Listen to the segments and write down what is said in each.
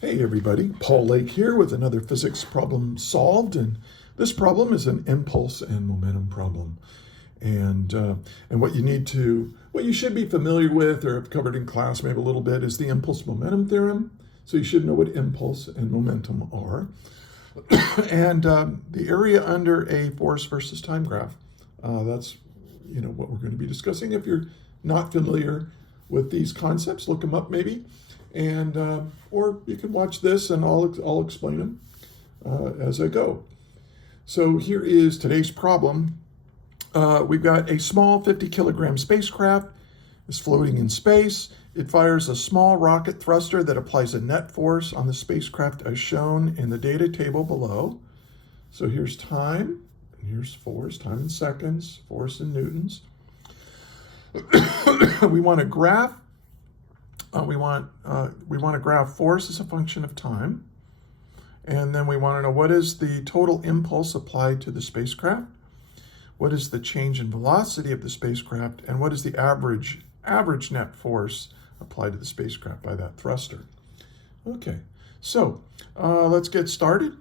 Hey everybody, Paul Lake here with another physics problem solved, and this problem is an impulse and momentum problem. And what you should be familiar with or have covered in class maybe a little bit is the impulse momentum theorem. So you should know what impulse and momentum are. And the area under a force versus time graph. That's what we're going to be discussing. If you're not familiar with these concepts, look them up maybe. And or you can watch this and I'll explain them as I go. So here is today's problem. We've got a small 50 kilogram spacecraft. It's floating in space. It fires a small rocket thruster that applies a net force on the spacecraft as shown in the data table below. So here's time, and here's force, time in seconds, force in newtons. We want to graph. We want to graph force as a function of time. And then we want to know what is the total impulse applied to the spacecraft, what is the change in velocity of the spacecraft, and what is the average net force applied to the spacecraft by that thruster. Okay, so let's get started.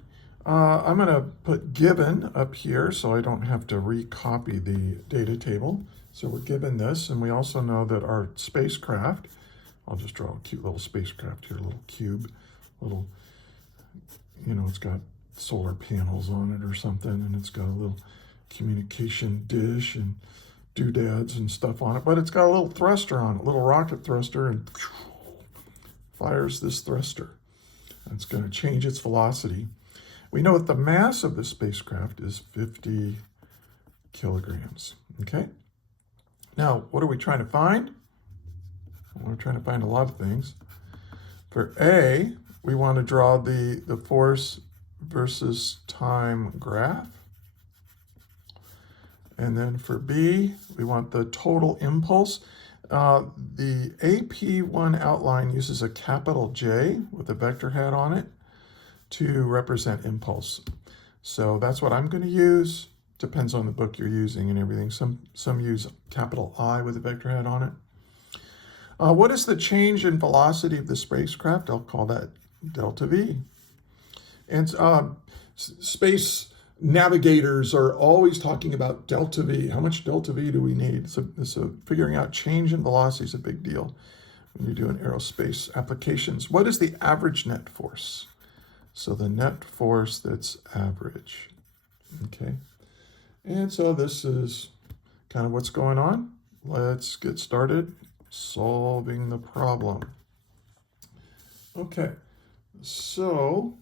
I'm going to put given up here so I don't have to recopy the data table. So we're given this, and we also know that our spacecraft, I'll just draw a cute little spacecraft here, a little cube, it's got solar panels on it or something, and it's got a little communication dish and doodads and stuff on it, but it's got a little thruster on it, little rocket thruster, and fires this thruster. It's going to change its velocity. We know that the mass of the spacecraft is 50 kilograms, okay? Now, what are we trying to find? We're trying to find a lot of things. For A, we want to draw the force versus time graph. And then for B, we want the total impulse. The AP1 outline uses a capital J with a vector hat on it to represent impulse. So that's what I'm going to use. Depends on the book you're using and everything. Some use capital I with a vector hat on it. What is the change in velocity of the spacecraft? I'll call that delta V. And space navigators are always talking about delta V. How much delta V do we need? So figuring out change in velocity is a big deal when you're doing aerospace applications. What is the average net force? So the net force that's average. Okay. And so this is kind of what's going on. Let's get started solving the problem. Okay, so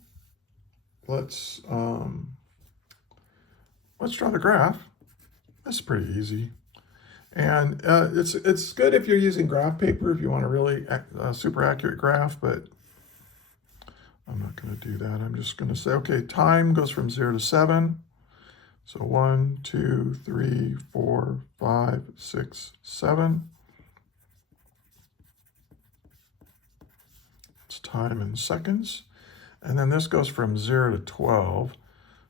let's draw the graph. That's pretty easy, and it's good if you're using graph paper if you want a really super accurate graph. But I'm not going to do that. I'm just going to say, okay, time goes from 0 to 7. So 1, 2, 3, 4, 5, 6, 7. It's time in seconds. And then this goes from 0 to 12.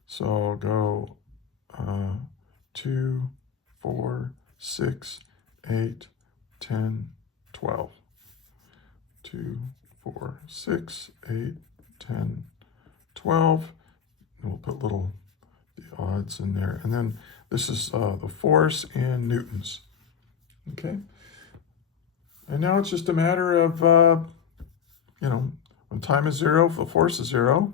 So I'll go 2, 4, 6, 8, 10, 12. 2, 4, 6, 8, 10, 12. And we'll put the odds in there. And then this is the force in newtons. Okay. And now it's just a matter of when time is 0, the force is 0.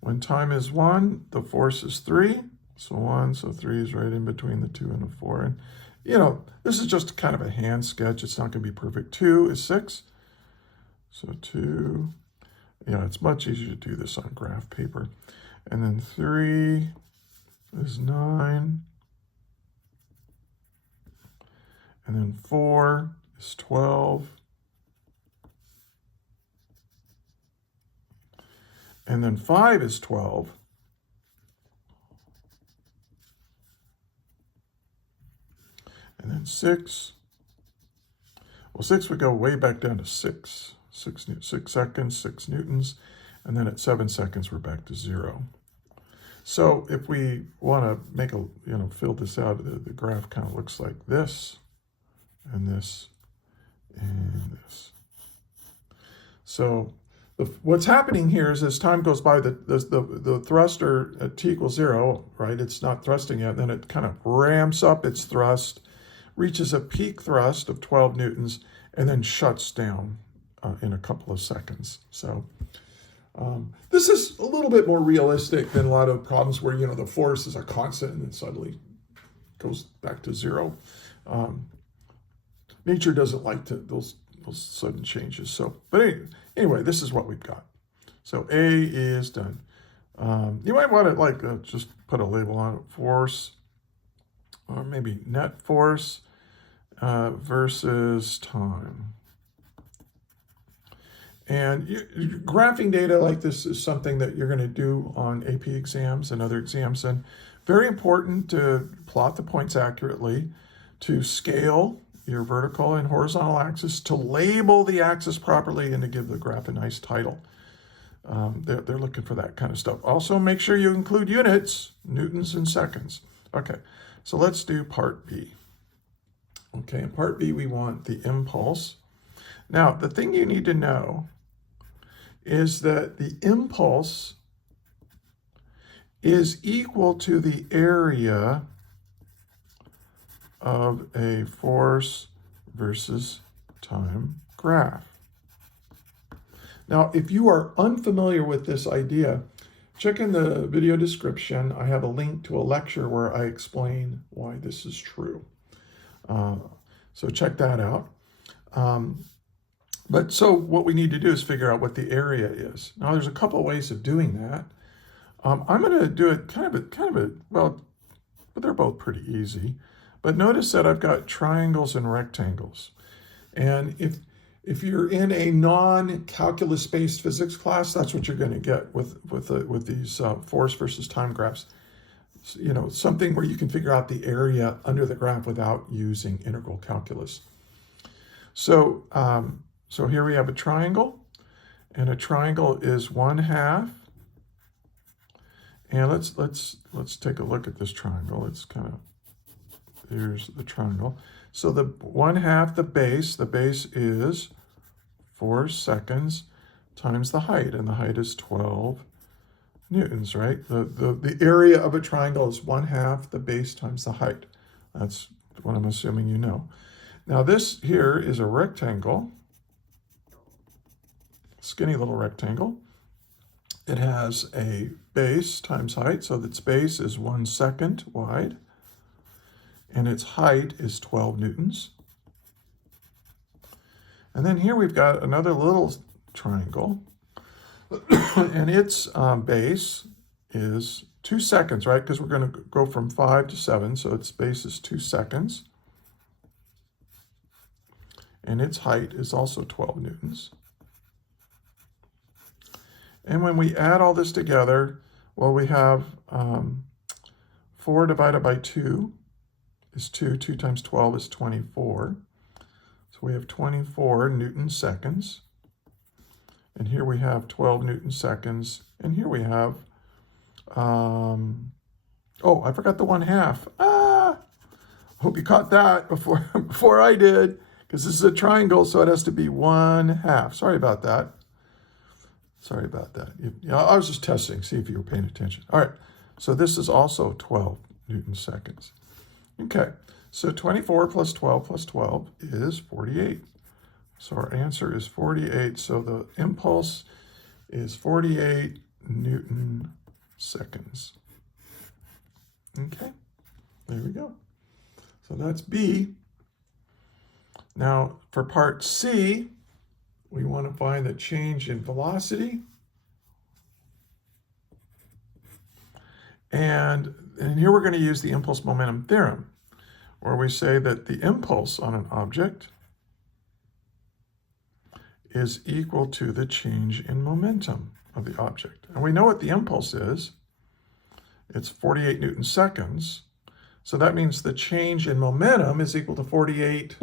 When time is 1, the force is 3. So 1, so 3 is right in between the 2 and the 4. And, this is just kind of a hand sketch. It's not going to be perfect. 2 is 6. So 2, it's much easier to do this on graph paper. And then 3 is 9. And then 4 is 12. And then 5 is 12. And then 6. Well, 6 would go way back down to 6. 6 seconds, 6 newtons. And then at 7 seconds, we're back to 0. So if we want to make fill this out, the graph kind of looks like this, and this, and this. So What's happening here is as time goes by, the thruster at t equals 0, right? It's not thrusting yet. Then it kind of ramps up its thrust, reaches a peak thrust of 12 newtons, and then shuts down in a couple of seconds. So this is a little bit more realistic than a lot of problems where, you know, the force is a constant and then suddenly goes back to 0. Nature doesn't like those sudden changes. So, but anyway, this is what we've got. So A is done. You might want to just put a label on it, force, or maybe net force versus time. And graphing data like this is something that you're going to do on AP exams and other exams. And very important to plot the points accurately, to scale your vertical and horizontal axis, to label the axis properly, and to give the graph a nice title. They're looking for that kind of stuff. Also, make sure you include units, newtons and seconds. Okay, so let's do part B. Okay, in part B, we want the impulse. Now, the thing you need to know is that the impulse is equal to the area of a force versus time graph. Now, if you are unfamiliar with this idea, check in the video description. I have a link to a lecture where I explain why this is true. So check that out. So what we need to do is figure out what the area is. Now, there's a couple of ways of doing that. I'm going to do it well, but they're both pretty easy. But notice that I've got triangles and rectangles. And if you're in a non-calculus-based physics class, that's what you're going to get with these force versus time graphs. You know, something where you can figure out the area under the graph without using integral calculus. So here we have a triangle, and a triangle is 1/2. And let's take a look at this triangle. It's kind of, here's the triangle. So the 1/2, the base is 4 seconds times the height, and the height is 12 newtons, right? The area of a triangle is 1/2 the base times the height. That's what I'm assuming you know. Now this here is a rectangle, skinny little rectangle. It has a base times height, so its base is 1 second wide, and its height is 12 newtons. And then here we've got another little triangle, and its base is 2 seconds, right? Because we're going to go from 5 to 7, so its base is 2 seconds. And its height is also 12 newtons. And when we add all this together, well, we have 4 divided by 2 is 2. 2 times 12 is 24. So we have 24 Newton seconds. And here we have 12 Newton seconds. And here we have, oh, I forgot the 1/2. Hope you caught that before I did, because this is a triangle, so it has to be 1/2. Sorry about that. Sorry about that. I was just testing, see if you were paying attention. All right, so this is also 12 Newton seconds. Okay, so 24 plus 12 is 48. So our answer is 48. So the impulse is 48 Newton seconds. Okay, there we go. So that's B. Now for part C, we want to find the change in velocity. And here we're going to use the impulse momentum theorem, where we say that the impulse on an object is equal to the change in momentum of the object. And we know what the impulse is. It's 48 Newton seconds. So that means the change in momentum is equal to 48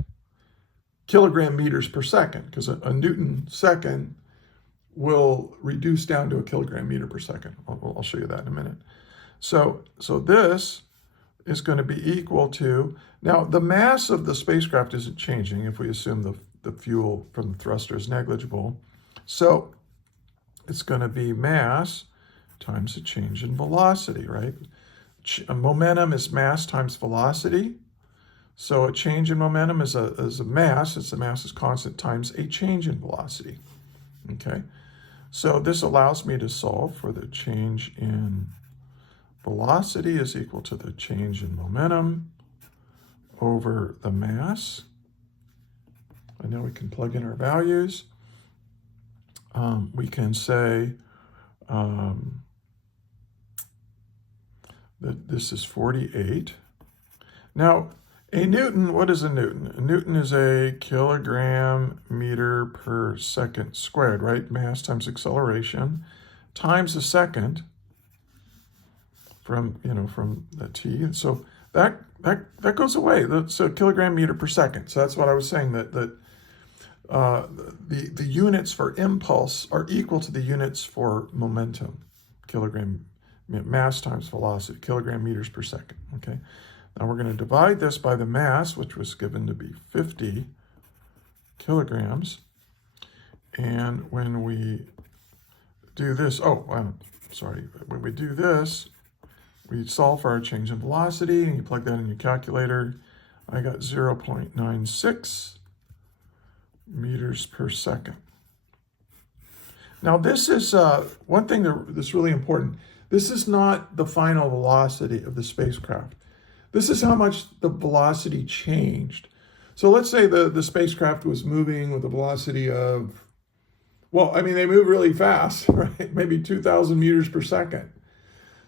kilogram meters per second, because a Newton second will reduce down to a kilogram meter per second. I'll show you that in a minute. So this is going to be equal to, now the mass of the spacecraft isn't changing if we assume the fuel from the thruster is negligible. So it's going to be mass times a change in velocity, right? Momentum is mass times velocity. So a change in momentum is a mass. It's the mass is constant times a change in velocity. Okay. So this allows me to solve for the change in velocity is equal to the change in momentum over the mass. And now we can plug in our values. We can say that this is 48. Now, a Newton, what is a Newton? A Newton is a kilogram meter per second squared, right? Mass times acceleration times a second from the t. And so that goes away. That's a kilogram meter per second. So that's what I was saying, that the units for impulse are equal to the units for momentum. Kilogram mass times velocity, kilogram meters per second. Okay. Now we're going to divide this by the mass, which was given to be 50 kilograms. And when we do this, when we do this, we solve for our change in velocity, and you plug that in your calculator. I got 0.96 meters per second. Now this is one thing that's really important. This is not the final velocity of the spacecraft. This is how much the velocity changed. So let's say the spacecraft was moving with a velocity of, they move really fast, right? Maybe 2,000 meters per second.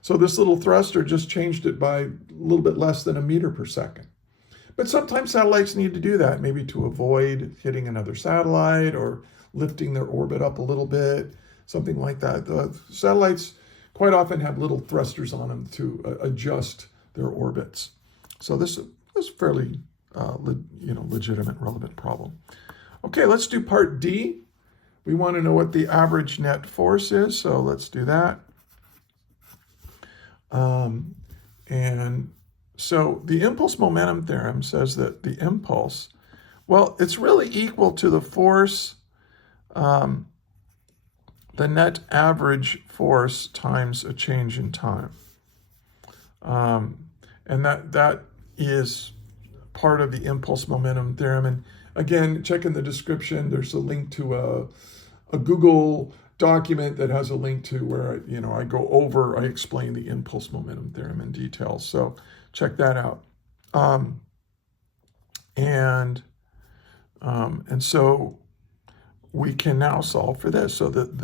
So this little thruster just changed it by a little bit less than a meter per second. But sometimes satellites need to do that, maybe to avoid hitting another satellite or lifting their orbit up a little bit, something like that. The satellites quite often have little thrusters on them to adjust their orbits. So this is fairly legitimate, relevant problem. Okay, let's do part D. We want to know what the average net force is, so let's do that. And so the impulse momentum theorem says that the impulse, it's really equal to the force, the net average force times a change in time. And that is part of the impulse momentum theorem. And again, check in the description. There's a link to a Google document that has a link to where I explain the impulse momentum theorem in detail. So check that out. And so we can now solve for this. So that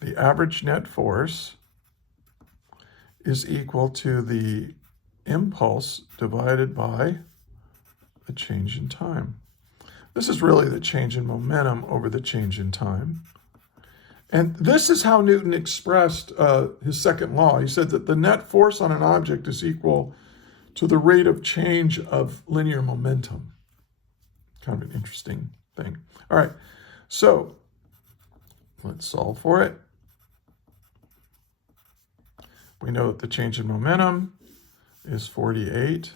the average net force is equal to the impulse divided by the change in time. This is really the change in momentum over the change in time. And this is how Newton expressed his second law. He said that the net force on an object is equal to the rate of change of linear momentum. Kind of an interesting thing. All right, so let's solve for it. We know that the change in momentum is 48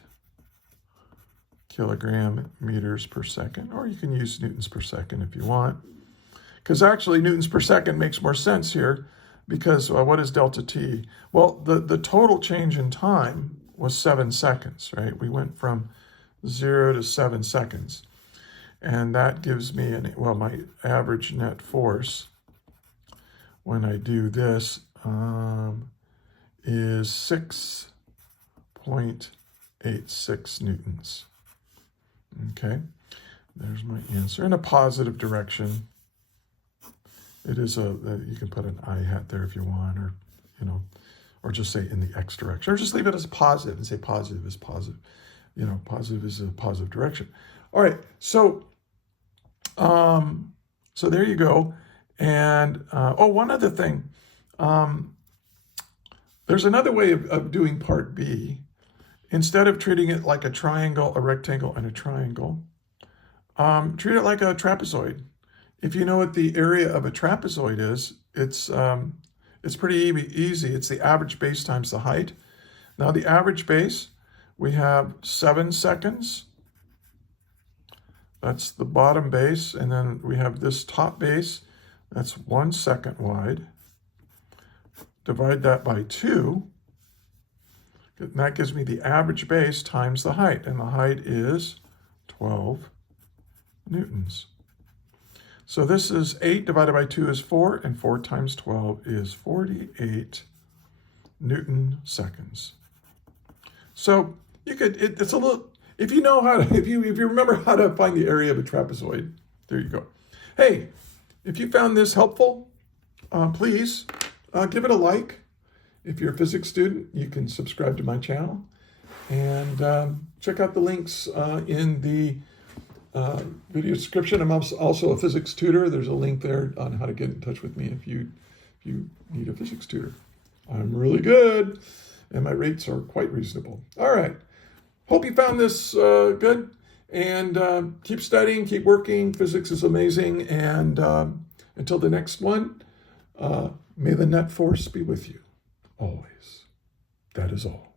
kilogram meters per second, or you can use newtons per second if you want. Because actually newtons per second makes more sense here, because what is delta t? Well, the total change in time was 7 seconds, right? We went from 0 to 7 seconds. And that gives me, my average net force when I do this is 6.86 newtons. Okay, there's my answer in a positive direction. It is you can put an I hat there if you want, or just say in the X direction, or just leave it as positive and say positive is positive. Positive is a positive direction. All right, so there you go. And one other thing. There's another way of doing part B. Instead of treating it like a triangle, a rectangle, and a triangle, treat it like a trapezoid. If you know what the area of a trapezoid is, it's pretty easy. It's the average base times the height. Now the average base, we have 7 seconds. That's the bottom base. And then we have this top base. That's 1 second wide. Divide that by 2. And that gives me the average base times the height. And the height is 12 newtons. So this is 8 divided by 2 is 4. And 4 times 12 is 48 Newton seconds. So you could, it's a little, if you know how to, if you remember how to find the area of a trapezoid, there you go. Hey, if you found this helpful, please give it a like. If you're a physics student, you can subscribe to my channel and check out the links in the video description. I'm also a physics tutor. There's a link there on how to get in touch with me if you need a physics tutor. I'm really good, and my rates are quite reasonable. All right. Hope you found this good, and keep studying, keep working. Physics is amazing, and until the next one, may the net force be with you always. That is all.